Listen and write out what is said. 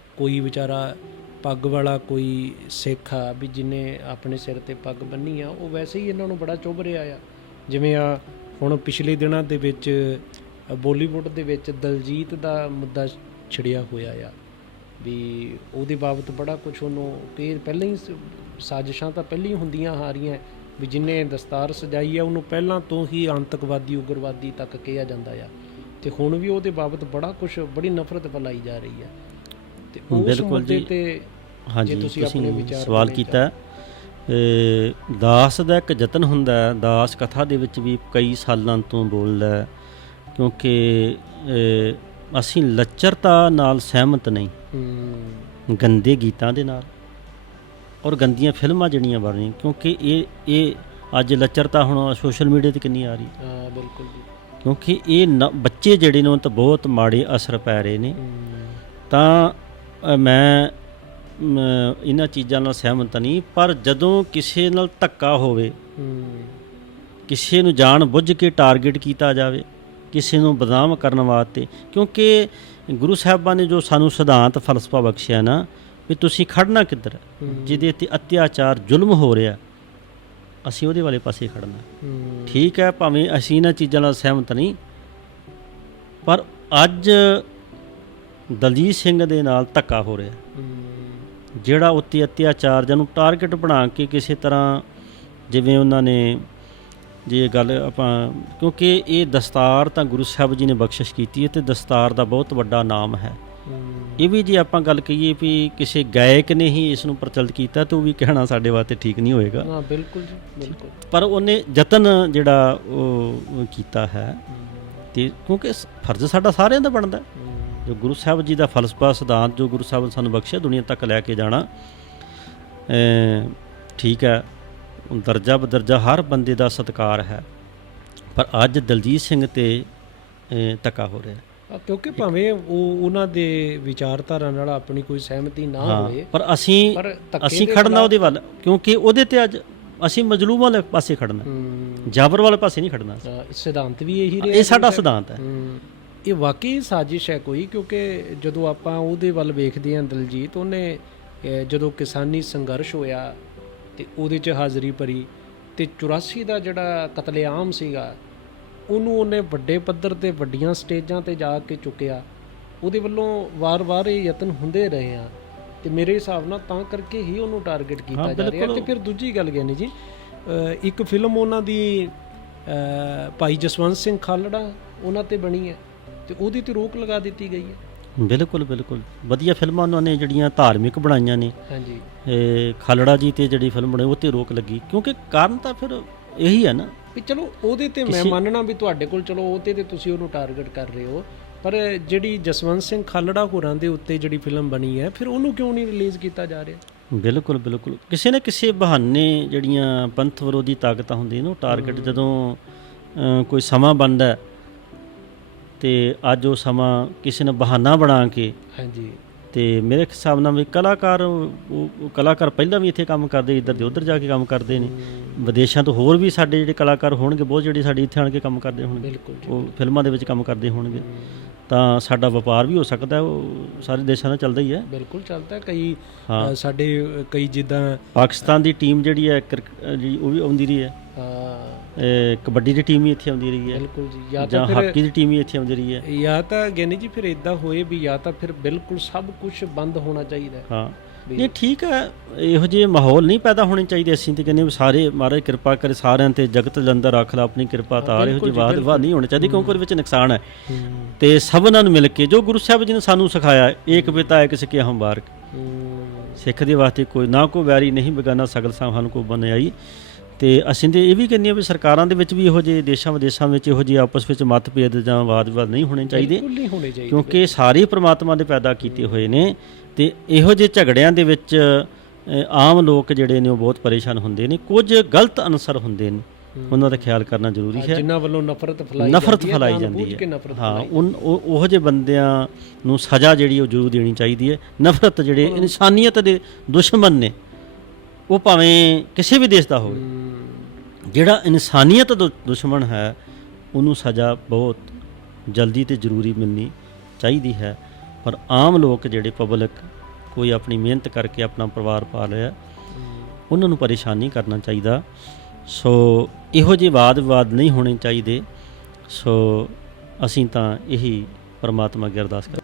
ਕੋਈ ਵਿਚਾਰਾ ਪੱਗ ਵਾਲਾ ਕੋਈ ਸਿੱਖ ਆ ਵੀ ਜਿਹਨੇ ਆਪਣੇ ਸਿਰ ਤੇ ਪੱਗ ਬੰਨੀ ਆ ਉਹ ਵੈਸੇ ਹੀ ਇਹਨਾਂ ਨੂੰ ਬੜਾ ਚੁੱਭ ਰਿਹਾ ਆ। ਜਿਵੇਂ ਆ ਹੁਣ ਪਿਛਲੇ ਦਿਨਾਂ ਦੇ ਵਿੱਚ ਅ, ਬਾਲੀਵੁੱਡ ਦੇ ਵਿੱਚ ਦਲਜੀਤ ਦਾ ਮੁੱਦਾ ਛਿੜਿਆ ਹੋਇਆ ਆ ਵੀ ਉਹਦੇ ਬਾਬਤ ਬੜਾ ਕੁਝ ਉਹਨੂੰ ਕਿ ਪਹਿਲਾਂ ਹੀ ਸਾਜ਼ਿਸ਼ਾਂ ਤਾਂ ਪਹਿਲਾਂ ਹੀ ਹੁੰਦੀਆਂ ਆ ਰਹੀਆਂ ਵੀ ਜਿਨੇ ਦਸਤਾਰ ਸਜਾਈ ਆ ਉਹਨੂੰ ਪਹਿਲਾਂ ਤੋਂ ਹੀ ਆਤੰਕਵਾਦੀ ਉਗਰਵਾਦੀ ਤੱਕ ਕਿਹਾ ਜਾਂਦਾ ਆ। ਤੇ ਹੁਣ ਵੀ ਉਹਦੇ ਬਾਬਤ ਬੜਾ ਕੁਝ ਬੜੀ ਨਫ਼ਰਤ ਫੈਲਾਈ ਜਾ ਰਹੀ ਆ। ਤੇ ਉਸ ਬਿਲਕੁਲ ਮੁੱਦੇ ਜੀ। ਤੇ ਹਾਂਜੀ ਤੁਸੀਂ ਆਪਣੇ ਵਿਚਾਰ ਸਵਾਲ ਕੀਤਾ। ਹੈ। ਦਾਸ ਦਾ ਇੱਕ ਯਤਨ ਹੁੰਦਾ ਹੈ। ਦਾਸ ਕਥਾ ਦੇ ਵਿੱਚ ਵੀ ਕਈ ਸਾਲਾਂ ਤੋਂ ਬੋਲਦਾ ਹੈ ਕਿਉਂਕਿ ਅਸੀਂ ਲੱਚਰਤਾ ਨਾਲ ਸਹਿਮਤ ਨਹੀਂ। ਹੂੰ। ਗੰਦੇ ਗੀਤਾਂ ਦੇ ਨਾਲ। ਔਰ ਗੰਦੀਆਂ ਫਿਲਮਾਂ ਜਿਹੜੀਆਂ ਬਣ ਰਹੀਆਂ ਕਿਉਂਕਿ ਇਹ ਇਹ ਅੱਜ ਲੱਚਰਤਾ ਹੁਣ ਸੋਸ਼ਲ ਮੀਡੀਆ ਤੇ ਕਿੰਨੀ ਆ ਰਹੀ। ਹਾਂ ਬਿਲਕੁਲ ਜੀ। ਕਿਉਂਕਿ ਇਹ ਬੱਚੇ ਜਿਹੜੇ ਨੇ ਉਹ ਤਾਂ ਬਹੁਤ ਮਾੜੇ ਅਸਰ ਪੈ ਰਹੇ ਨੇ। ਤਾਂ ਮੈਂ ਇਹਨਾਂ ਚੀਜ਼ਾਂ ਨਾਲ ਸਹਿਮਤ ਨਹੀਂ ਪਰ ਜਦੋਂ ਕਿਸੇ ਨਾਲ ਧੱਕਾ ਹੋਵੇ ਕਿਸੇ ਨੂੰ ਜਾਣ ਬੁੱਝ ਕੇ ਟਾਰਗੇਟ ਕੀਤਾ ਜਾਵੇ ਕਿਸੇ ਨੂੰ ਬਦਨਾਮ ਕਰਨ ਵਾਸਤੇ ਕਿਉਂਕਿ ਗੁਰੂ ਸਾਹਿਬਾਂ ਨੇ ਜੋ ਸਾਨੂੰ ਸਿਧਾਂਤ ਫਲਸਫਾ ਬਖਸ਼ਿਆ ਨਾ ਵੀ ਤੁਸੀਂ ਖੜਨਾ ਕਿੱਧਰ। ਜਿਹਦੇ ਤੇ ਅਤਿਆਚਾਰ ਜ਼ੁਲਮ ਹੋ ਰਿਹਾ ਅਸੀਂ ਉਹਦੇ ਵਾਲੇ ਪਾਸੇ ਖੜਨਾ ਠੀਕ ਹੈ ਭਾਵੇਂ ਅਸੀਂ ਇਹਨਾਂ ਚੀਜ਼ਾਂ ਨਾਲ ਸਹਿਮਤ ਨਹੀਂ ਪਰ ਅੱਜ ਦਲਜੀਤ ਸਿੰਘ ਦੇ ਨਾਲ ਧੱਕਾ ਹੋ ਰਿਹਾ ਜਿਹੜਾ ਉੱਤੇ ਅਤਿਆਚਾਰ ਜਿਹਨੂੰ ਟਾਰਗੇਟ ਬਣਾ ਕੇ ਕਿਸੇ ਤਰ੍ਹਾਂ ਜਿਵੇਂ ਉਹਨਾਂ ਨੇ ਜੇ ਗੱਲ ਆਪਾਂ ਕਿਉਂਕਿ ਇਹ ਦਸਤਾਰ ਤਾਂ ਗੁਰੂ ਸਾਹਿਬ ਜੀ ਨੇ ਬਖਸ਼ਿਸ਼ ਕੀਤੀ ਹੈ ਤੇ ਦਸਤਾਰ ਦਾ ਬਹੁਤ ਵੱਡਾ ਨਾਮ ਹੂੰ। ਇਹ ਵੀ ਜੇ ਆਪਾਂ ਗੱਲ ਕਹੀਏ ਵੀ ਕਿਸੇ ਗਾਇਕ ਨੇ ਹੀ ਇਸ ਨੂੰ ਪ੍ਰਚਲਿਤ ਕੀਤਾ ਤਾਂ ਉਹ ਵੀ ਕਹਿਣਾ ਸਾਡੇ ਵਾਸਤੇ ਠੀਕ ਨਹੀਂ ਹੋਏਗਾ। ਹਾਂ ਬਿਲਕੁਲ ਜੀ ਬਿਲਕੁਲ। ਪਰ ਉਹਨੇ ਯਤਨ ਜਿਹੜਾ ਉਹ ਕੀਤਾ ਹੈ ਤੇ ਕਿਉਂਕਿ ਫਰਜ਼ ਸਾਡਾ ਸਾਰਿਆਂ ਦਾ ਬਣਦਾ। ਜੋ ਗੁਰੂ ਸਾਹਿਬ ਜੀ ਦਾ ਫਲਸਫਾ ਸਿਧਾਂਤ ਜੋ ਗੁਰੂ ਸਾਹਿਬ ਨੇ ਸਾਨੂੰ ਬਖਸ਼ਿਆ ਦੁਨੀਆ ਤੱਕ ਲੈ ਕੇ ਜਾਣਾ ਠੀਕ ਹੈ। ਦਰਜਾ ਬਦਰਜਾ ਹਰ ਬੰਦੇ ਦਾ ਸਤਿਕਾਰ ਹੈ। ਪਰ ਅੱਜ ਦਲਜੀਤ ਸਿੰਘ ਤੇ ਧੱਕਾ ਹੋ ਰਿਹਾ। ਕਿਉਂਕਿ ਭਾਵੇਂ ਉਹ ਉਹਨਾਂ ਦੇ ਵਿਚਾਰਧਾਰਾ ਨਾਲ ਆਪਣੀ ਕੋਈ ਸਹਿਮਤੀ ਨਾ ਹੋਵੇ ਪਰ ਅਸੀਂ ਅਸੀਂ ਖੜਨਾ ਉਹਦੇ ਵੱਲ ਕਿਉਂਕਿ ਉਹਦੇ ਤੇ ਅੱਜ ਅਸੀਂ ਮਜਲੂਮ ਵਾਲੇ ਪਾਸੇ ਖੜਨਾ। ਜਾਬਰ ਵਾਲੇ ਪਾਸੇ ਨਹੀਂ ਖੜਨਾ। ਸਿਧਾਂਤ ਵੀ ਇਹੀ ਰਿਹਾ ਇਹ ਸਾਡਾ ਸਿਧਾਂਤ ਹੈ। ਇਹ ਵਾਕਈ ਸਾਜ਼ਿਸ਼ ਹੈ ਕੋਈ ਕਿਉਂਕਿ ਜਦੋਂ ਆਪਾਂ ਉਹਦੇ ਵੱਲ ਵੇਖਦੇ ਹਾਂ ਦਲਜੀਤ ਉਹਨੇ ਜਦੋਂ ਕਿਸਾਨੀ ਸੰਘਰਸ਼ ਹੋਇਆ ਤੇ ਉਹਦੇ 'ਚ ਹਾਜ਼ਰੀ ਭਰੀ ਤੇ 84 ਦਾ ਜਿਹੜਾ ਕਤਲੇਆਮ ਸੀਗਾ ਉਹਨੂੰ ਉਹਨੇ ਵੱਡੇ ਪੱਧਰ ਤੇ ਵੱਡੀਆਂ ਸਟੇਜਾਂ ਤੇ ਜਾ ਕੇ ਚੁੱਕਿਆ। ਉਹਦੇ ਵੱਲੋਂ ਵਾਰ-ਵਾਰ ਇਹ ਯਤਨ ਹੁੰਦੇ ਰਹੇ ਆ। ਤੇ ਮੇਰੇ ਹਿਸਾਬ ਨਾਲ ਤਾਂ ਕਰਕੇ ਹੀ ਉਹਨੂੰ ਟਾਰਗੇਟ ਕੀਤਾ ਜਾ ਰਿਹਾ। ਤੇ। ਫਿਰ ਦੂਜੀ ਗੱਲ ਗਿਆਨੀ ਜੀ ਅਹ, ਇੱਕ ਫਿਲਮ ਉਹਨਾਂ ਦੀ ਭਾਈ ਜਸਵੰਤ ਸਿੰਘ ਖਾਲੜਾ ਉਹਨਾਂ ਤੇ ਬਣੀ ਹੈ ਤੇ ਉਹਦੀ ਤੇ ਰੋਕ ਲਗਾ ਦਿੱਤੀ ਗਈ ਹੈ। ਬਿਲਕੁਲ ਬਿਲਕੁਲ। ਵਧੀਆ ਫਿਲਮਾਂ ਉਹਨਾਂ ਨੇ ਜਿਹੜੀਆਂ ਧਾਰਮਿਕ ਬਣਾਈਆਂ ਨੇ। ਹਾਂਜੀ। ਇਹ ਖਾਲੜਾ ਜੀ ਤੇ ਜਿਹੜੀ ਫਿਲਮ ਬਣੀ ਉਹ ਤੇ ਰੋਕ ਲੱਗੀ। ਕਿਉਂਕਿ ਕਾਰਨ ਤਾਂ ਫਿਰ ਇਹੀ ਹੈ ਨਾ ਵੀ ਚਲੋ ਉਹਦੇ ਤੇ ਮੈਂ ਮੰਨਣਾ ਵੀ ਤੁਹਾਡੇ ਕੋਲ ਚਲੋ ਉਹਦੇ ਤੇ ਤੁਸੀਂ ਉਹਨੂੰ ਟਾਰਗੇਟ ਕਰ ਰਹੇ ਹੋ ਪਰ ਜਿਹੜੀ ਜਸਵੰਤ ਸਿੰਘ ਖਾਲੜਾ ਹੋਰਾਂ ਦੇ ਉੱਤੇ ਜਿਹੜੀ ਫਿਲਮ ਬਣੀ ਹੈ ਫਿਰ ਉਹਨੂੰ ਕਿਉਂ ਨਹੀਂ ਰਿਲੀਜ਼ ਕੀਤਾ ਜਾ ਰਿਹਾ? ਬਿਲਕੁਲ ਬਿਲਕੁਲ। ਕਿਸੇ ਨਾ ਕਿਸੇ ਬਹਾਨੇ ਜਿਹੜੀਆਂ ਪੰਥ ਵਿਰੋਧੀ ਤਾਕਤਾਂ ਹੁੰਦੀਆਂ ਨੇ ਉਹ ਟਾਰਗੇਟ ਜਦੋਂ ਕੋਈ ਸਮਾਂ ਬਣਦਾ ਤੇ ਅੱਜ ਉਹ ਸਮਾਂ ਕਿਸੇ ਨੇ ਬਹਾਨਾ ਬਣਾ ਕੇ ਹਾਂਜੀ। ਤੇ ਮੇਰੇ ਹਿਸਾਬ ਨਾਲ ਵੀ ਕਲਾਕਾਰ ਉਹ ਕਲਾਕਾਰ ਪਹਿਲਾਂ ਵੀ ਇੱਥੇ ਕੰਮ ਕਰਦੇ ਇੱਧਰ ਦੇ ਉੱਧਰ ਜਾ ਕੇ ਕੰਮ ਕਰਦੇ ਨੇ। ਵਿਦੇਸ਼ਾਂ ਤੋਂ ਹੋਰ ਵੀ ਸਾਡੇ ਜਿਹੜੇ ਕਲਾਕਾਰ ਹੋਣਗੇ ਬਹੁਤ ਜਿਹੜੇ ਸਾਡੇ ਇੱਥੇ ਆਣ ਕੇ ਕੰਮ ਕਰਦੇ ਹੋਣਗੇ ਉਹ ਫਿਲਮਾਂ ਦੇ ਵਿੱਚ ਕੰਮ ਕਰਦੇ ਹੋਣਗੇ। ਤਾਂ ਸਾਡਾ ਵਪਾਰ ਵੀ ਹੋ ਸਕਦਾ ਉਹ ਸਾਰੇ ਦੇਸ਼ਾਂ ਦਾ ਚੱਲਦਾ ਹੀ ਹੈ। ਬਿਲਕੁਲ ਚੱਲਦਾ। ਕਈ ਸਾਡੇ ਕਈ ਜਿੱਦਾਂ ਪਾਕਿਸਤਾਨ ਦੀ ਟੀਮ ਜਿਹੜੀ ਹੈ ਜਿਹੜੀ ਉਹ ਵੀ ਆਉਂਦੀ ਰਹੀ ਹੈ। ਕਬੱਡੀ ਦੀ ਟੀਮ ਵੀ ਇੱਥੇ ਆਉਂਦੀ ਰਹੀ ਹੈ। ਬਿਲਕੁਲ ਜੀ ਜਾਂ ਤਾਂ ਹਾਕੀ ਫਿਰ ਦੀ ਟੀਮ ਵੀ ਇੱਥੇ ਆਉਂਦੀ ਰਹੀ ਹੈ। ਜਾਂ ਤਾਂ ਗਿਆਨੀ ਜੀ ਫਿਰ ਇਦਾਂ ਹੋਏ ਵੀ ਜਾਂ ਤਾਂ ਫਿਰ ਬਿਲਕੁਲ ਸਭ ਕੁਝ ਬੰਦ ਹੋਣਾ ਚਾਹੀਦਾ ਹੈ। ਹਾਂ। ਵੀ- ਨਹੀਂ ਠੀਕ ਹੈ ਇਹੋ ਜਿਹੇ ਮਾਹੌਲ ਨਹੀਂ ਪੈਦਾ ਹੋਣੇ ਚਾਹੀਦੇ। ਅਸੀਂ ਤੇ ਕਹਿੰਦੇ ਵੀ ਸਾਰੇ ਮਹਾਰਾਜ ਕਿਰਪਾ ਕਰੇ ਸਾਰਿਆਂ ਤੇ ਜਗਤ ਜਲੰਧਰ ਰੱਖ ਲਾ ਆਪਣੀ ਕਿਰਪਾ ਤਾਰ ਇਹੋ ਜਿਹੇ ਵਾਦ ਵਾਦ ਨਹੀਂ ਹੋਣੇ ਚਾਹੀਦੇ ਕਿਉਂਕਿ ਉਹਦੇ ਵਿੱਚ ਨੁਕਸਾਨ ਹੈ। ਹੂੰ। ਤੇ ਸਭਨਾਂ ਨੂੰ ਮਿਲ ਕੇ ਜੋ ਗੁਰੂ ਸਾਹਿਬ ਜੀ ਨੇ ਸਾਨੂੰ ਸਿਖਾਇਆ ਏਕ ਪਿਤਾ ਇੱਕ ਸਿੱਕੇ ਹੰਬਾਰਕ ਹੂੰ। ਸਿੱਖ ਦੇ ਵਾਸਤੇ ਕੋਈ ਨਾ ਕੋਈ ਵੈਰੀ ਨਹੀਂ ਬਗਾਨਾ ਸਗਲ ਸਾਂ ਨੂੰ ਕੋ ਬਣਾਈ। ਤੇ ਅਸੀਂ ਤੇ ਇਹ ਵੀ ਕਹਿੰਦੇ ਆ ਵੀ ਸਰਕਾਰਾਂ ਦੇ ਵਿੱਚ ਵੀ ਇਹੋ ਜਿਹੇ ਦੇਸ਼ਾਂ ਵਿਦੇਸ਼ਾਂ ਵਿੱਚ ਇਹੋ ਜਿਹੇ ਆਪਸ ਵਿੱਚ ਮਤਭੇਦ ਜਾਂ ਵਾਦ-ਵਿਵਾਦ ਨਹੀਂ ਹੋਣੇ ਚਾਹੀਦੇ। ਬਿਲਕੁਲ ਨਹੀਂ ਹੋਣੇ ਚਾਹੀਦੇ ਕਿਉਂਕਿ ਸਾਰੇ ਪ੍ਰਮਾਤਮਾ ਦੇ ਪੈਦਾ ਕੀਤੇ ਹੋਏ ਨੇ ਤੇ ਇਹੋ ਜਿਹੇ ਝਗੜਿਆਂ ਦੇ ਵਿੱਚ ਆਮ ਲੋਕ ਜਿਹੜੇ ਨੇ ਉਹ ਬਹੁਤ ਪਰੇਸ਼ਾਨ ਹੁੰਦੇ ਨੇ। ਕੁਝ ਗਲਤ ਅਨਸਰ ਹੁੰਦੇ ਨੇ। ਉਹਨਾਂ ਦਾ ਖਿਆਲ ਕਰਨਾ ਜ਼ਰੂਰੀ ਹੈ ਜਿਨ੍ਹਾਂ ਵੱਲੋਂ ਨਫ਼ਰਤ ਫੈਲਾਈ ਨਫ਼ਰਤ ਫੈਲਾਈ ਜਾਂਦੀ ਹੈ। ਹਾਂ ਉਹ ਉਹੋ ਜਿਹੇ ਬੰਦਿਆਂ ਨੂੰ ਸਜ਼ਾ ਜਿਹੜੀ ਉਹ ਜ਼ਰੂਰ ਦੇਣੀ ਚਾਹੀਦੀ ਹੈ। ਨਫ਼ਰਤ ਜਿਹੜੇ ਇਨਸਾਨੀਅਤ ਦੇ ਦੁਸ਼ਮਣ ਨੇ ਉਹ ਭਾਵੇਂ ਕਿਸੇ ਵੀ ਦੇਸ਼ ਦਾ ਹੋਵੇ। ਜਿਹੜਾ ਇਨਸਾਨੀਅਤ ਦਾ, ਦੁਸ਼ਮਣ ਹੈ, ਉਹਨੂੰ ਸਜ਼ਾ ਬਹੁਤ ਜਲਦੀ ਤੇ ਜ਼ਰੂਰੀ ਮਿਲਣੀ ਚਾਹੀਦੀ ਹੈ। ਪਰ ਆਮ ਲੋਕ ਜਿਹੜੇ ਪਬਲਿਕ ਕੋਈ ਆਪਣੀ ਮਿਹਨਤ ਕਰਕੇ ਆਪਣਾ ਪਰਿਵਾਰ ਪਾਲ ਰਿਹਾ ਉਹਨਾਂ ਨੂੰ ਪਰੇਸ਼ਾਨ ਨਹੀਂ ਕਰਨਾ ਚਾਹੀਦਾ। ਸੋ ਇਹੋ ਜਿਹੇ ਵਾਦ ਵਿਵਾਦ ਨਹੀਂ ਹੋਣੇ ਚਾਹੀਦੇ। ਸੋ ਅਸੀਂ ਤਾਂ ਇਹੀ ਪਰਮਾਤਮਾ ਅੱਗੇ ਅਰਦਾਸ ਕਰਦੇ